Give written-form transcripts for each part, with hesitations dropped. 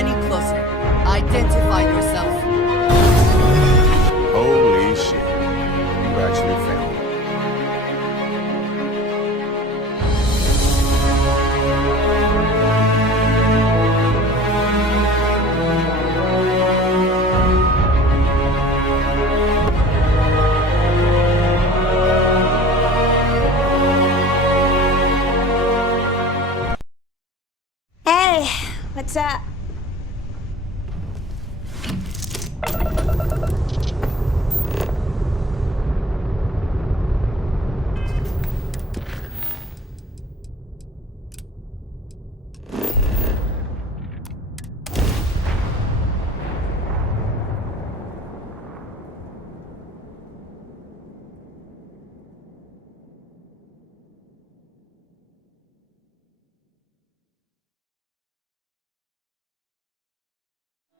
any closer. Identify yourself. Holy shit. You actually found me. Hey, what's up?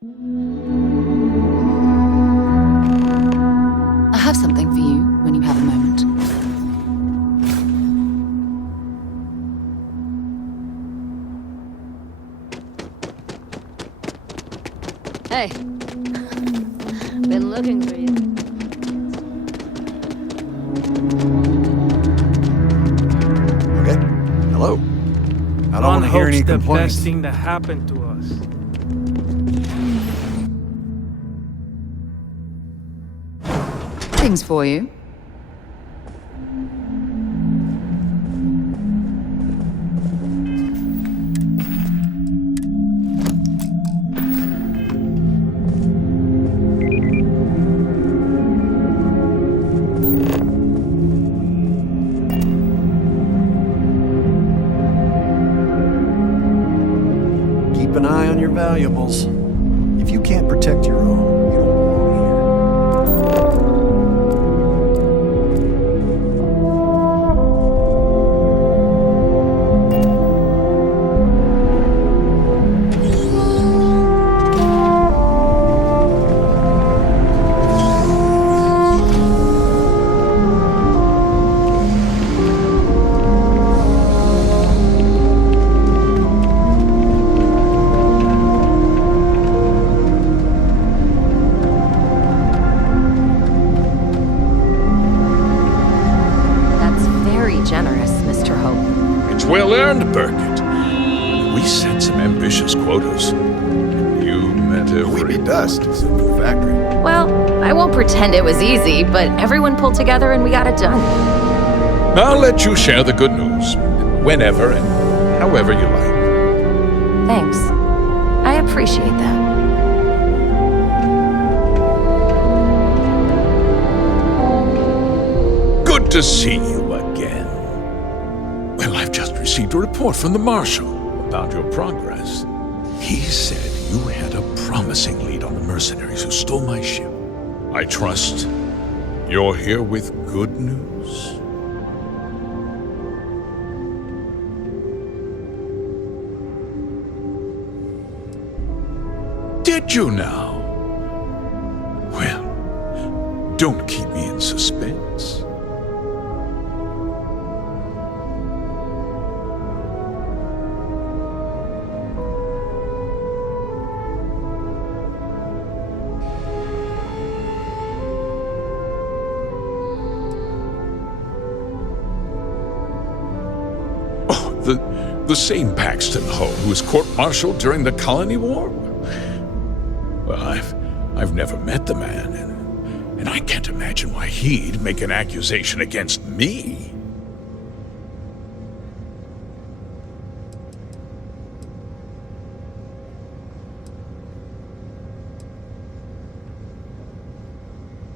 I have something for you when you have a moment. Hey. Been looking for you. Okay. Hello. I don't One want to hear hopes any the complaints. best thing that happened to us. Things for you. Keep an eye on your valuables. If you can't protect your own, you don't belong here. That's very generous, Mr. Hope. It's well earned, Burkett. We set some ambitious quotas. You met We'd be every... dust sitting in the factory. Well, I won't pretend it was easy, but everyone pulled together and we got it done. I'll let you share the good news. Whenever and however you like. Thanks. I appreciate that. Good to see you again. Well, I've just received a report from the Marshal about your progress. He said you had a promising lead on the mercenaries who stole my ship. I trust you're here with good news. Did you now? Well, don't keep me in suspense. Oh, the same Paxton Ho who was court-martialed during the Colony War? Well, I've never met the man, and I can't imagine why he'd make an accusation against me.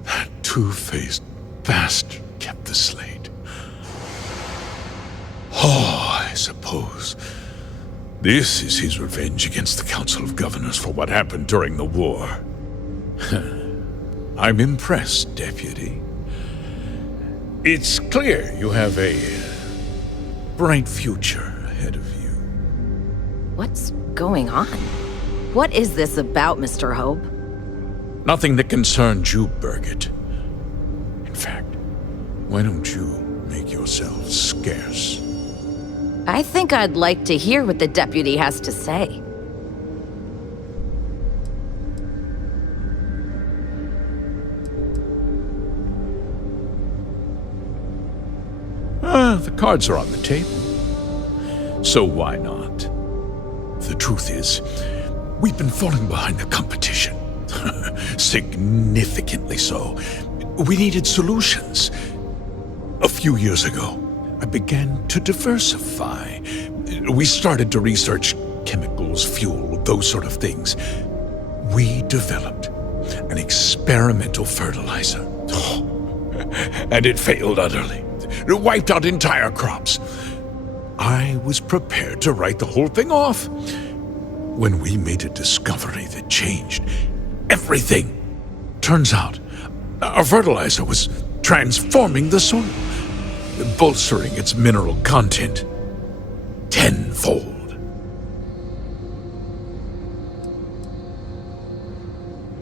That two-faced bastard kept the slate. Oh, I suppose this is his revenge against the Council of Governors for what happened during the war. I'm impressed, Deputy. It's clear you have a bright future ahead of you. What's going on? What is this about, Mr. Hope? Nothing that concerns you, Burkett. In fact, why don't you make yourself scarce? I think I'd like to hear what the deputy has to say. The cards are on the table. So why not? The truth is, we've been falling behind the competition. Significantly so. We needed solutions. A few years ago, I began to diversify. We started to research chemicals, fuel, those sort of things. We developed an experimental fertilizer. And it failed utterly. It wiped out entire crops. I was prepared to write the whole thing off when we made a discovery that changed everything. Turns out, our fertilizer was transforming the soil, bolstering its mineral content tenfold.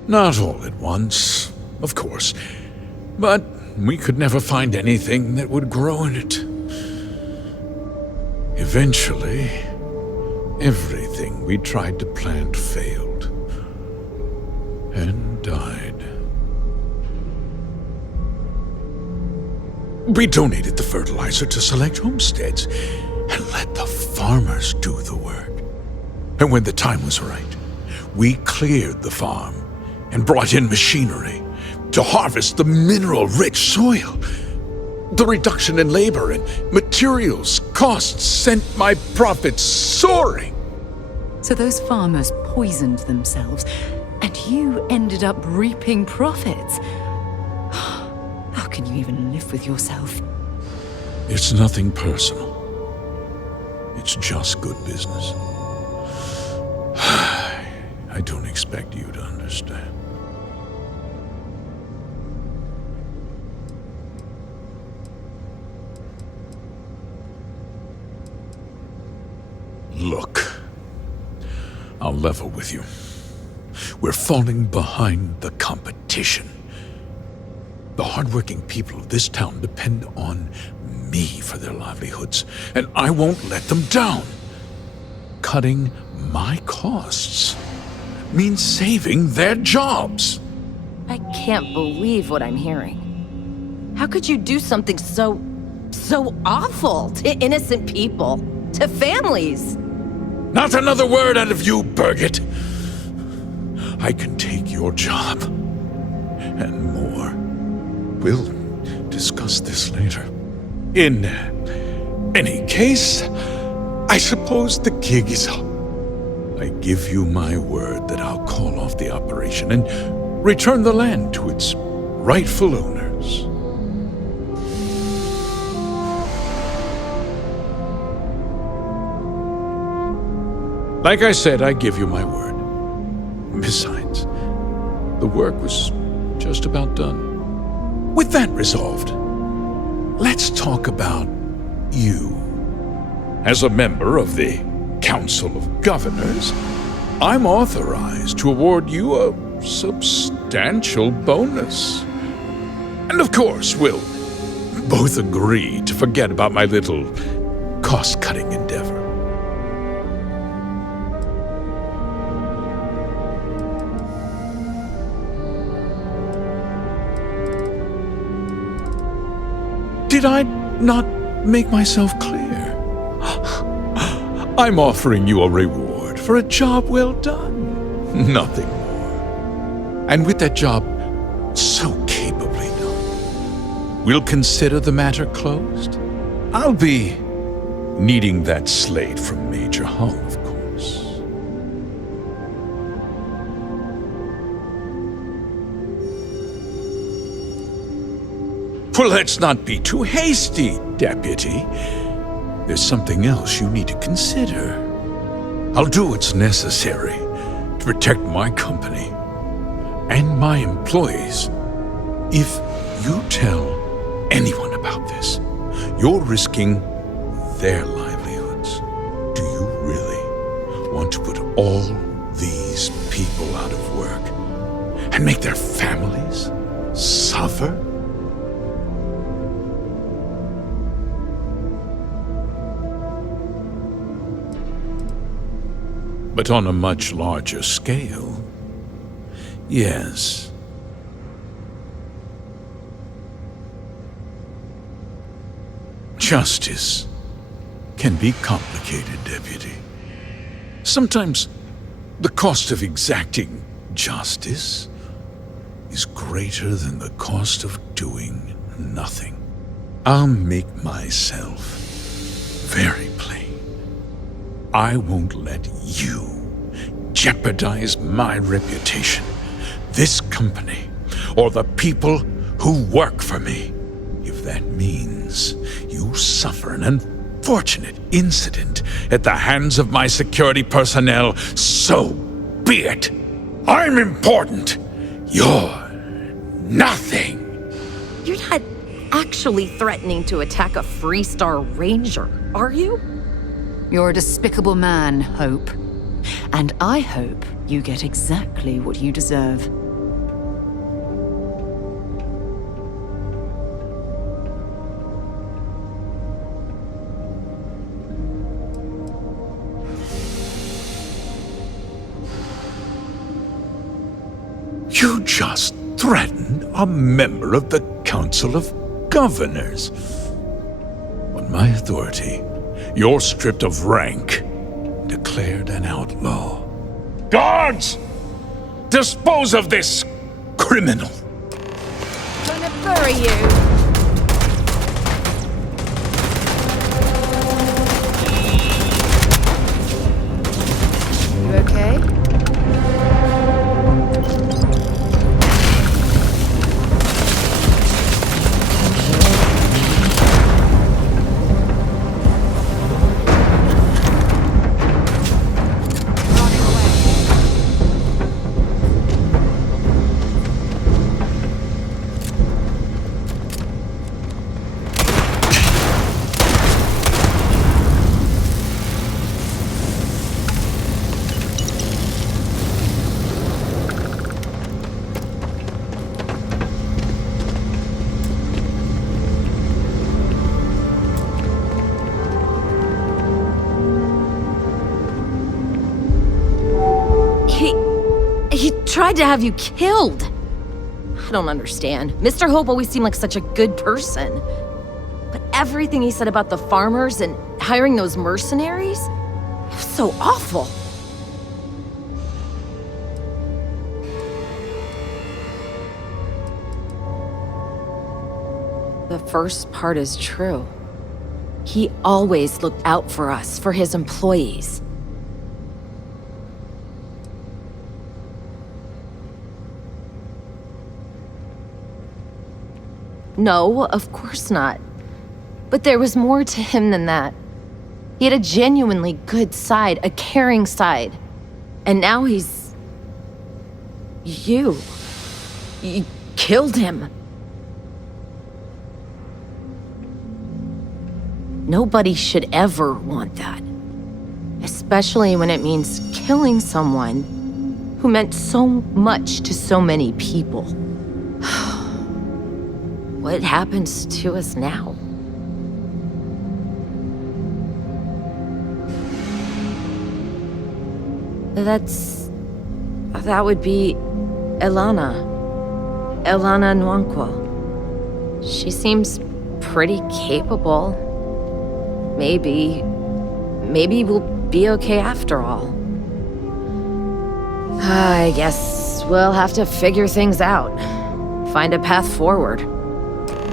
Not all at once, of course, but we could never find anything that would grow in it. Eventually, everything we tried to plant failed and died. We donated the fertilizer to select homesteads and let the farmers do the work. And when the time was right, we cleared the farm and brought in machinery to harvest the mineral-rich soil. The reduction in labor and materials costs sent my profits soaring. So those farmers poisoned themselves, and you ended up reaping profits. How can you even live with yourself? It's nothing personal. It's just good business. I don't expect you to understand. Look, I'll level with you. We're falling behind the competition. The hardworking people of this town depend on me for their livelihoods, and I won't let them down. Cutting my costs means saving their jobs. I can't believe what I'm hearing. How could you do something so awful to innocent people, to families? Not another word out of you, Birgit. I can take your job and more. We'll discuss this later. In any case, I suppose the gig is up. I give you my word that I'll call off the operation and return the land to its rightful owners. Like I said, I give you my word. Besides, the work was just about done. With that resolved, let's talk about you. As a member of the Council of Governors, I'm authorized to award you a substantial bonus. And of course, we'll both agree to forget about my little cost-cutting endeavor. Did I not make myself clear? I'm offering you a reward for a job well done. Nothing more. And with that job so capably done, we'll consider the matter closed. I'll be needing that slate from Major Hull, of course. Well, let's not be too hasty, Deputy. There's something else you need to consider. I'll do what's necessary to protect my company and my employees. If you tell anyone about this, you're risking their livelihoods. Do you really want to put all these people out of work and make their families suffer? But on a much larger scale, yes. Justice can be complicated, Deputy. Sometimes the cost of exacting justice is greater than the cost of doing nothing. I'll make myself very plain. I won't let you jeopardize my reputation, this company, or the people who work for me. If that means you suffer an unfortunate incident at the hands of my security personnel, so be it. I'm important. You're nothing. You're not actually threatening to attack a Freestar Ranger, are you? You're a despicable man, Hope. And I hope you get exactly what you deserve. You just threatened a member of the Council of Governors. On my authority, you're stripped of rank, declared an outlaw. Guards! Dispose of this criminal! Gonna bury you! You okay? He tried to have you killed. I don't understand. Mr. Hope always seemed like such a good person. But everything he said about the farmers and hiring those mercenaries, it was so awful. The first part is true. He always looked out for us, for his employees. No, of course not. But there was more to him than that. He had a genuinely good side, a caring side. And now he's... You killed him. Nobody should ever want that. Especially when it means killing someone who meant so much to so many people. What happens to us now? That would be Elana Nwankwo. She seems pretty capable. Maybe we'll be okay after all. I guess we'll have to figure things out. Find a path forward.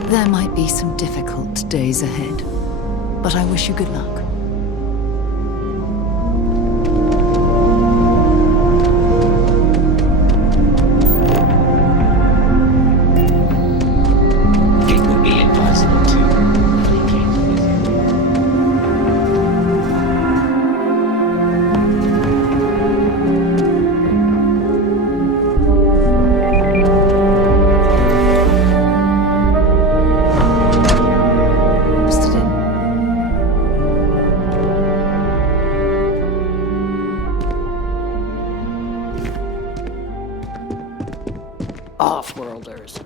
There might be some difficult days ahead, but I wish you good luck. It would be advisable to communicate with Off-worlders.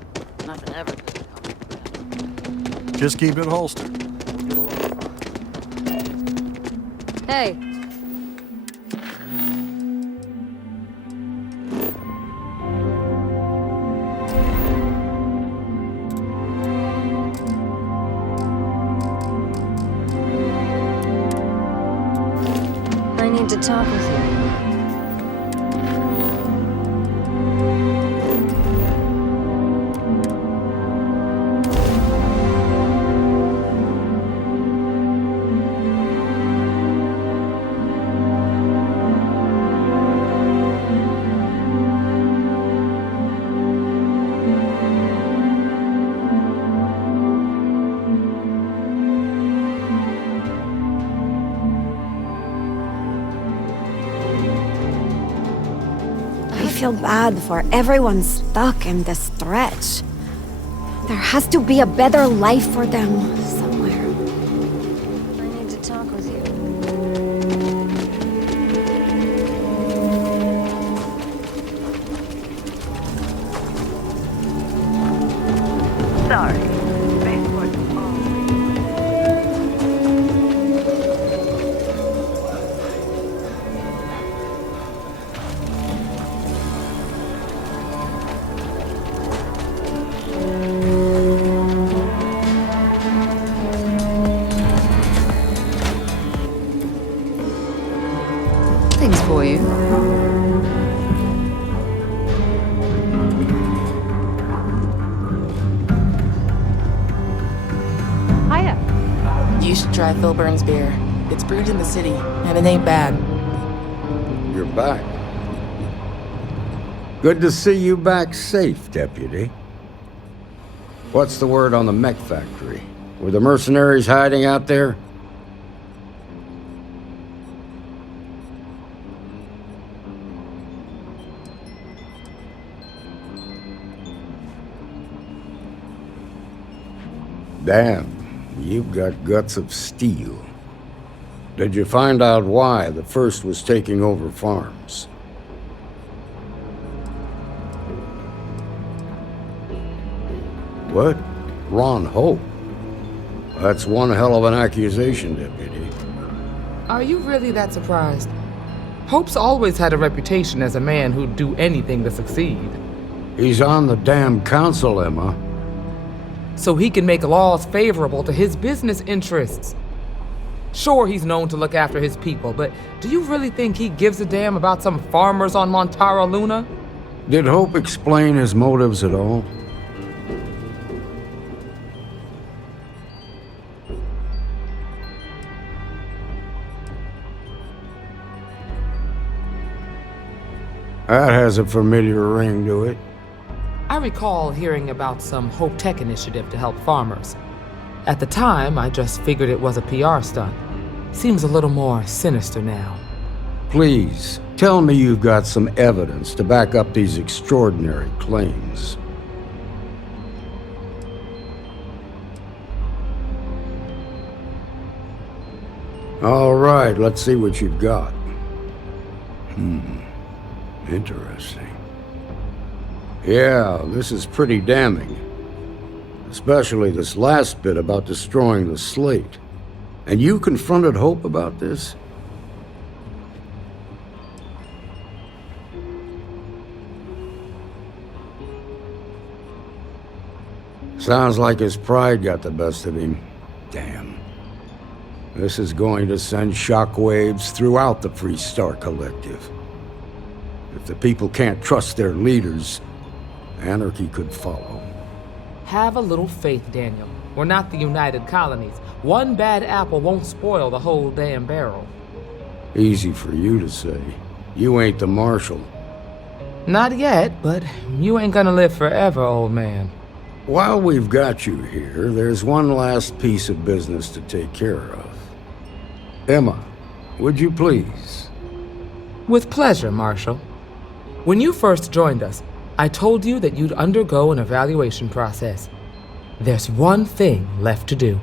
Nothing ever. Just keep it holstered. Hey. talk with you. I feel bad for everyone stuck in this stretch. There has to be a better life for them somewhere. I need to talk with you. Sorry. Spaceport only. Things for you. You should try Phil Burns' beer. It's brewed in the city, and it ain't bad. You're back. Good to see you back safe, Deputy. What's the word on the mech factory? Were the mercenaries hiding out there? Damn, you've got guts of steel. Did you find out why the First was taking over farms? What? Ron Hope? That's one hell of an accusation, Deputy. Are you really that surprised? Hope's always had a reputation as a man who'd do anything to succeed. He's on the damn council, Emma. So he can make laws favorable to his business interests. Sure, he's known to look after his people, but do you really think he gives a damn about some farmers on Montara Luna? Did Hope explain his motives at all? That has a familiar ring to it. I recall hearing about some Hope Tech initiative to help farmers. At the time, I just figured it was a PR stunt. Seems a little more sinister now. Please, tell me you've got some evidence to back up these extraordinary claims. All right, let's see what you've got. Interesting. Yeah, this is pretty damning. Especially this last bit about destroying the slate. And you confronted Hope about this? Sounds like his pride got the best of him. Damn. This is going to send shockwaves throughout the Free Star Collective. If the people can't trust their leaders, anarchy could follow. Have a little faith, Daniel. We're not the United Colonies. One bad apple won't spoil the whole damn barrel. Easy for you to say. You ain't the marshal. Not yet, but you ain't gonna live forever, old man. While we've got you here, there's one last piece of business to take care of. Emma, would you please? With pleasure, Marshal. When you first joined us, I told you that you'd undergo an evaluation process. There's one thing left to do.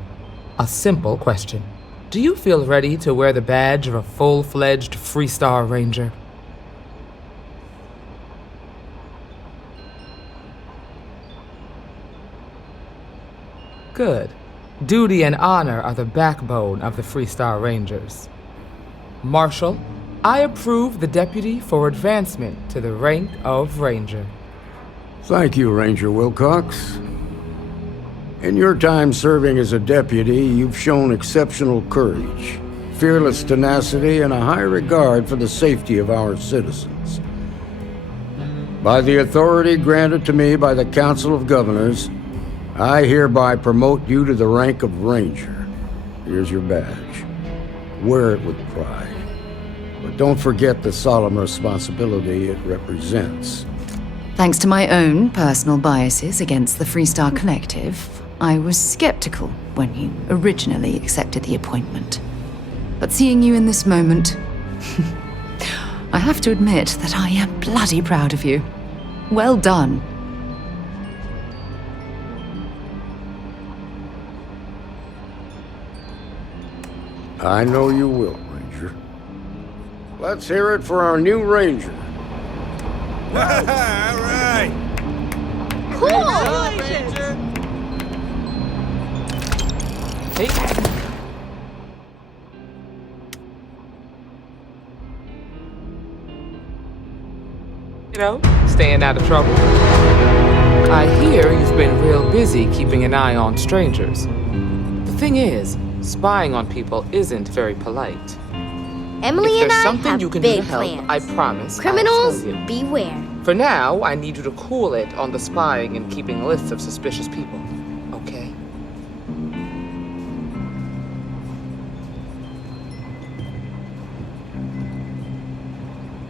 A simple question. Do you feel ready to wear the badge of a full-fledged Free Star Ranger? Good. Duty and honor are the backbone of the Free Star Rangers. Marshal, I approve the deputy for advancement to the rank of Ranger. Thank you, Ranger Wilcox. In your time serving as a deputy, you've shown exceptional courage, fearless tenacity and a high regard for the safety of our citizens. By the authority granted to me by the Council of Governors, I hereby promote you to the rank of Ranger. Here's your badge. Wear it with pride. But don't forget the solemn responsibility it represents. Thanks to my own personal biases against the Freestar Collective, I was skeptical when you originally accepted the appointment. But seeing you in this moment, I have to admit that I am bloody proud of you. Well done. I know you will, Ranger. Let's hear it for our new Ranger. All right. Hey. You know, staying out of trouble. I hear you've been real busy keeping an eye on strangers. The thing is, spying on people isn't very polite. Emily If and there's I something have you can do big to help, plans. I promise I'll Criminals, tell you. beware. For now, I need you to cool it on the spying and keeping lists of suspicious people. Okay?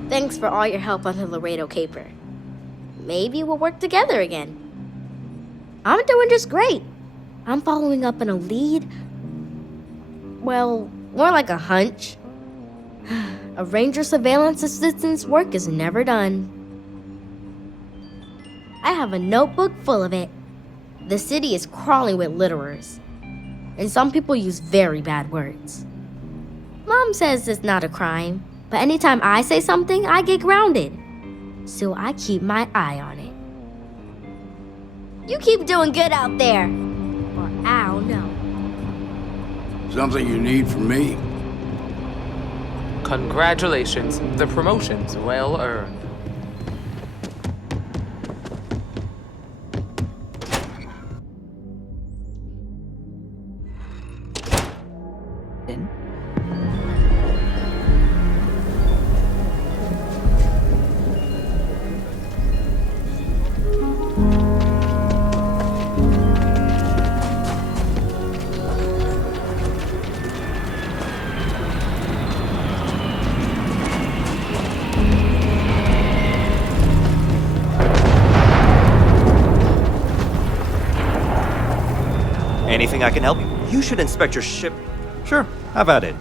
Thanks for all your help on the Laredo Caper. Maybe we'll work together again. I'm doing just great. I'm following up on a lead. Well, more like a hunch. A ranger surveillance assistant's work is never done. I have a notebook full of it. The city is crawling with litterers, and some people use very bad words. Mom says it's not a crime, but anytime I say something, I get grounded. So I keep my eye on it. You keep doing good out there, or I'll know. Something you need from me? Congratulations. The promotion's well earned. Anything I can help you? You should inspect your ship. Sure, have at it.